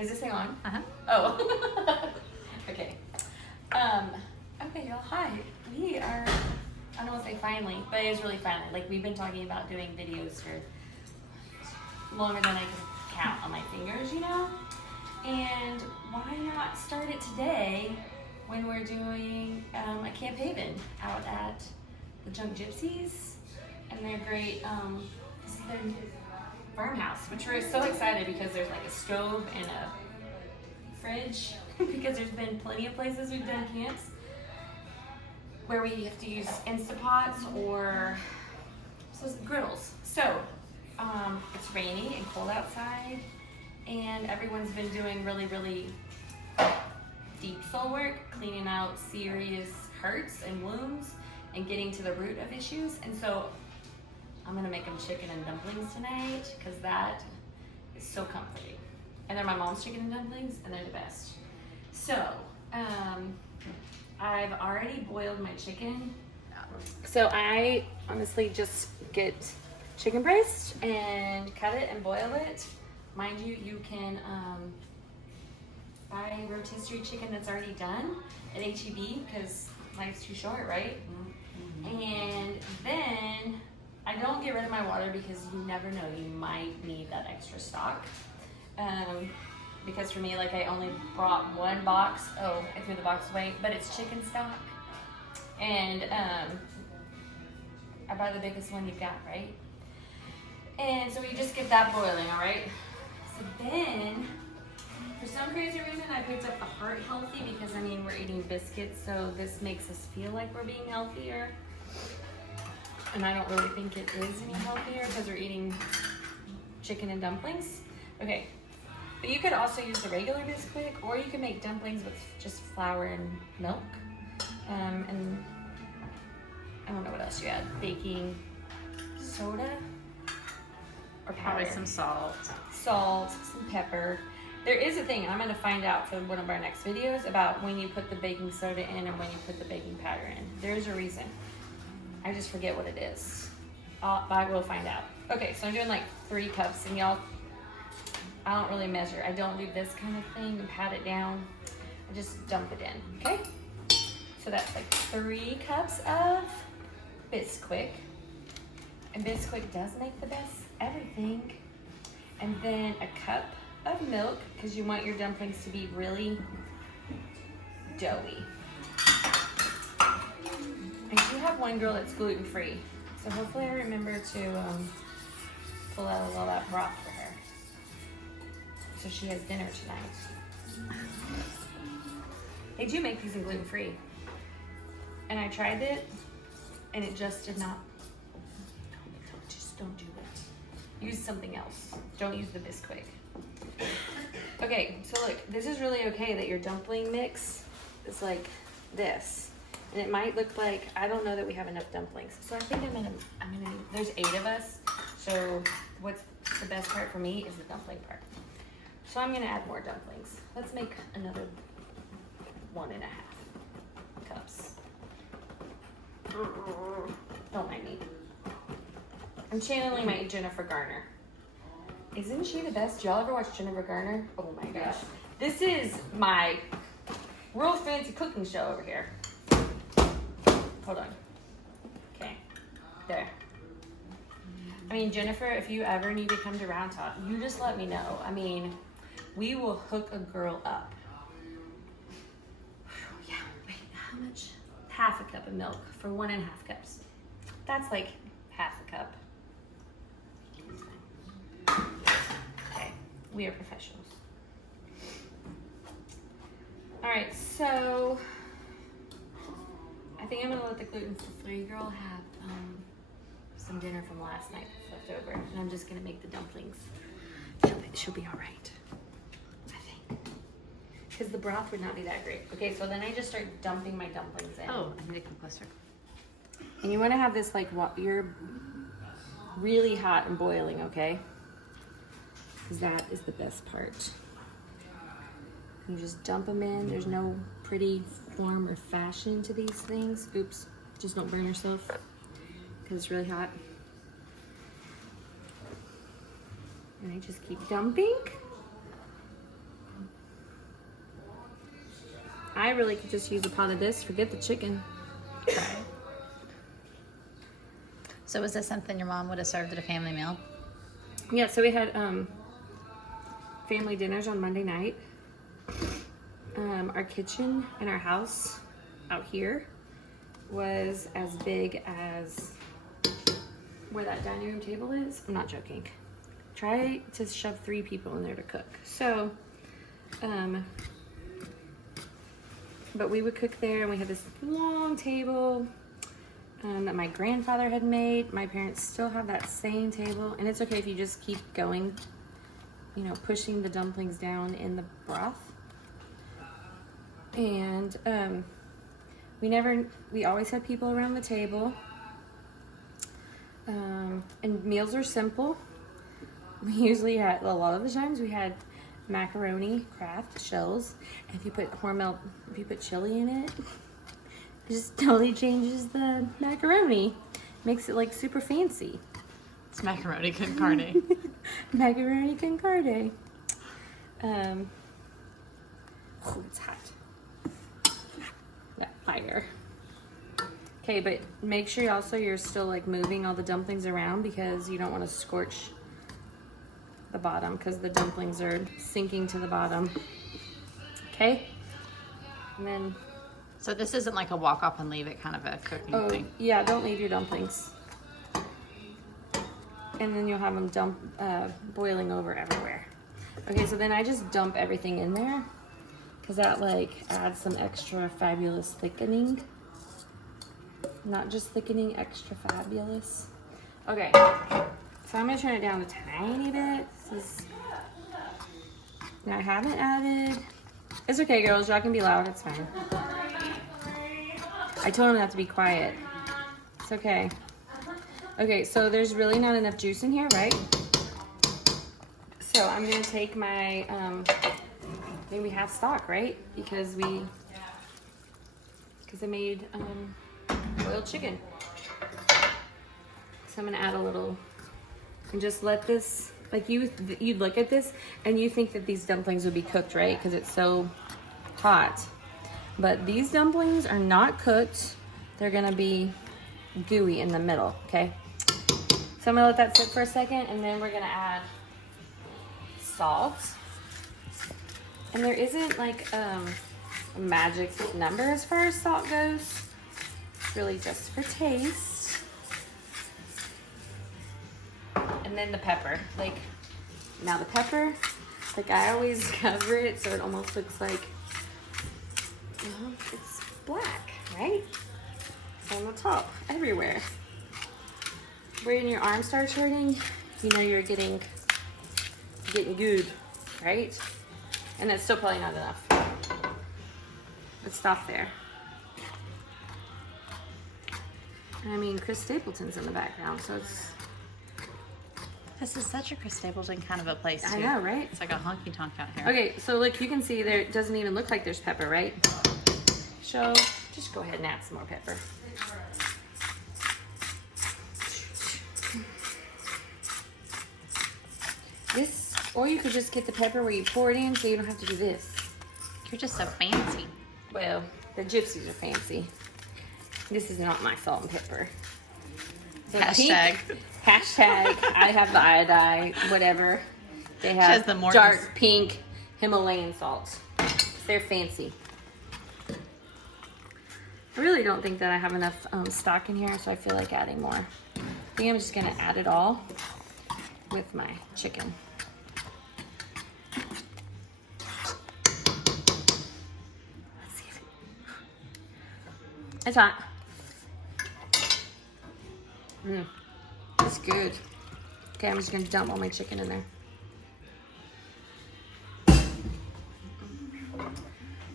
Is this thing on? Uh-huh. Oh. Okay. Okay, y'all, hi. We are, I don't want to say finally, but it is really finally. Like, we've been talking about doing videos for longer than I can count on my fingers, you know? And why not start it today when we're doing a Camp Haven out at the Junk Gypsies? And they're great, this is their farmhouse, which we're so excited because there's like a stove and a fridge because there's been plenty of places we've done camps where we have to use Instapots or griddles. So it's rainy and cold outside, and everyone's been doing really, really deep soul work, cleaning out serious hurts and wounds and getting to the root of issues. And so I'm gonna make them chicken and dumplings tonight because that is so comforting. And they're my mom's chicken and dumplings, and they're the best. So, I've already boiled my chicken. So I honestly just get chicken breast and cut it and boil it. Mind you, you can buy rotisserie chicken that's already done at HEB because life's too short, right? And then I don't get rid of my water because you never know, you might need that extra stock. Because for me, like, I only brought one box. Oh, I threw the box away, but it's chicken stock. And I buy the biggest one you've got, right? And so we just get that boiling, all right? So then, for some crazy reason, I picked up the heart healthy because, I mean, we're eating biscuits, so this makes us feel like we're being healthier. And I don't really think it is any healthier because we're eating chicken and dumplings. Okay. But you could also use the regular Bisquick, or you can make dumplings with just flour and milk. And I don't know what else you add. Baking soda or powder. Probably some salt. Salt, some pepper. There is a thing, I'm gonna find out for one of our next videos about when you put the baking soda in and when you put the baking powder in. There's a reason. I just forget what it is. I will find out. Okay, so I'm doing like 3 cups, and y'all, I don't really measure. I don't do this kind of thing and pat it down. I just dump it in, okay? So that's like 3 cups of Bisquick. And Bisquick does make the best everything. And then a cup of milk, because you want your dumplings to be really doughy. I do have one girl that's gluten-free, so hopefully I remember to pull out all that broth for her. So she has dinner tonight. They do make these in gluten-free. And I tried it, and it just did not. Just don't do it. Use something else. Don't use the Bisquick. Okay, so look, this is really okay that your dumpling mix is like this. And it might look like, I don't know that we have enough dumplings. So I think I'm gonna, there's 8 of us. So what's the best part for me is the dumpling part. So I'm gonna add more dumplings. Let's make another 1.5 cups. Don't mind me. I'm channeling my Jennifer Garner. Isn't she the best? Y'all ever watch Jennifer Garner? Oh my gosh. This is my world fancy cooking show over here. Hold on. Okay. There. I mean, Jennifer, if you ever need to come to Round Top, you just let me know. I mean, we will hook a girl up. Yeah, wait, how much? Half a cup of milk for 1.5 cups. That's like half a cup. Okay, we are professionals. All right, so I think I'm gonna let the gluten-free girl have some dinner from last night left over, and I'm just gonna make the dumplings. She'll be all right, I think, because the broth would not be that great. Okay, so then I just start dumping my dumplings in. Oh, I need to come closer. And you want to have this like you're really hot and boiling, okay? Because that is the best part. You just dump them in. There's no pretty form or fashion to these things. Oops, just don't burn yourself because it's really hot. And I just keep dumping. I really could just use a pot of this. Forget the chicken. Okay. So was this something your mom would have served at a family meal? Yeah, so we had family dinners on Monday night. Our kitchen in our house out here was as big as where that dining room table is. I'm not joking. Try to shove 3 people in there to cook. So, but we would cook there, and we had this long table that my grandfather had made. My parents still have that same table, and it's okay if you just keep going, you know, pushing the dumplings down in the broth. And we always had people around the table. And meals are simple. We usually had, a lot of the times we had macaroni, Kraft shells. And if you put chili in it, it just totally changes the macaroni. Makes it like super fancy. It's macaroni con carne. Macaroni con carne. Oh, it's hot. Yeah, fire. Okay, but make sure you're still like moving all the dumplings around, because you don't want to scorch the bottom, because the dumplings are sinking to the bottom. Okay? And then... So this isn't like a walk off and leave it kind of a cooking thing? Yeah, don't leave your dumplings. And then you'll have them boiling over everywhere. Okay, so then I just dump everything in there, because that like adds some extra fabulous thickening. Not just thickening, extra fabulous. Okay, so I'm gonna turn it down a tiny bit. Now I haven't added. It's okay, girls. Y'all can be loud. It's fine. I told them not to be quiet. It's okay. Okay, so there's really not enough juice in here, right? So I'm gonna take my maybe half stock, right? Because I made boiled chicken. So I'm gonna add a little, and just let this, like you'd look at this and you think that these dumplings would be cooked, right? Because it's so hot. But these dumplings are not cooked. They're gonna be gooey in the middle, okay? So I'm gonna let that sit for a second, and then we're gonna add salt. And there isn't like a magic number as far as salt goes. It's really just for taste. And then the pepper. Like, now the pepper, like I always cover it so it almost looks like, you know, it's black, right? On the top, everywhere. When your arm starts hurting, you know you're getting good, right? And that's still probably not enough. Let's stop there. I mean, Chris Stapleton's in the background, so it's... This is such a Chris Stapleton kind of a place, too. I know, right? It's like a honky tonk out here. Okay, so look, you can see there, it doesn't even look like there's pepper, right? So just go ahead and add some more pepper. This, or you could just get the pepper where you pour it in, so you don't have to do this. You're just so fancy. Well, the gypsies are fancy. This is not my salt and pepper. So Hashtag. Hashtag, I have the iodine, whatever. They She has have the Morton's. dark pink Himalayan salt. They're fancy. I really don't think that I have enough stock in here, so I feel like adding more. I think I'm just gonna add it all with my chicken. Let's see if it's hot. It's good. Okay, I'm just gonna dump all my chicken in there.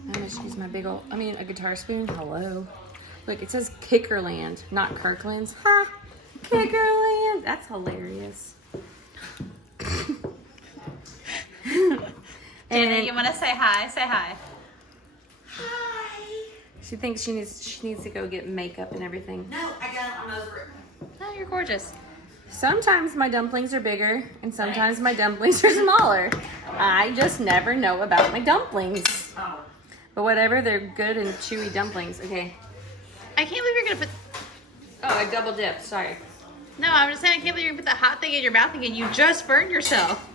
I'm gonna just use my big old, a guitar spoon. Hello. Look, it says Kickerland, not Kirkland's. Ha! Kickerland! That's hilarious. Jenna, you want to say hi? Say hi. Hi. She thinks she needs to go get makeup and everything. No, I'm over it. Oh, you're gorgeous. Sometimes my dumplings are bigger, and sometimes my dumplings are smaller. I just never know about my dumplings. Oh. But whatever, they're good and chewy dumplings. Okay. I can't believe you're gonna put. Oh, I double dipped. Sorry. No, I'm just saying I can't believe you're gonna put that hot thing in your mouth again. You just burned yourself.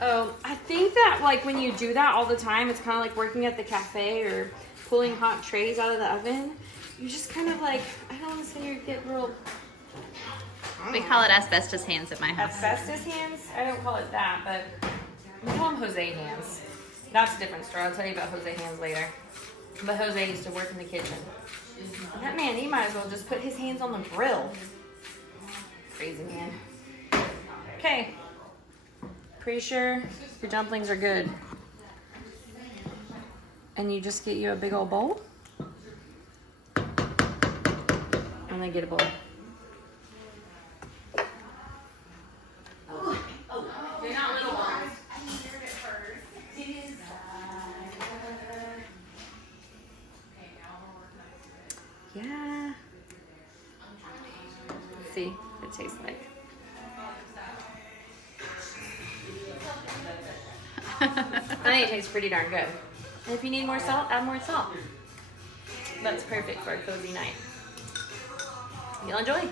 Oh, I think that like when you do that all the time, it's kind of like working at the cafe or pulling hot trays out of the oven. You just kind of like, I don't want to say you get real. We call it asbestos hands at my house. Asbestos hands? I don't call it that, but we call them Jose hands. That's a different story. I'll tell you about Jose hands later. But Jose used to work in the kitchen. And that man, he might as well just put his hands on the grill. Crazy man. Okay. Pretty sure your dumplings are good. And you just get you a big old bowl. And then get a bowl. They're not little ones. Yeah. Let's see what it tastes like. I think it tastes pretty darn good. And if you need more salt, add more salt. That's perfect for a cozy night. You'll enjoy.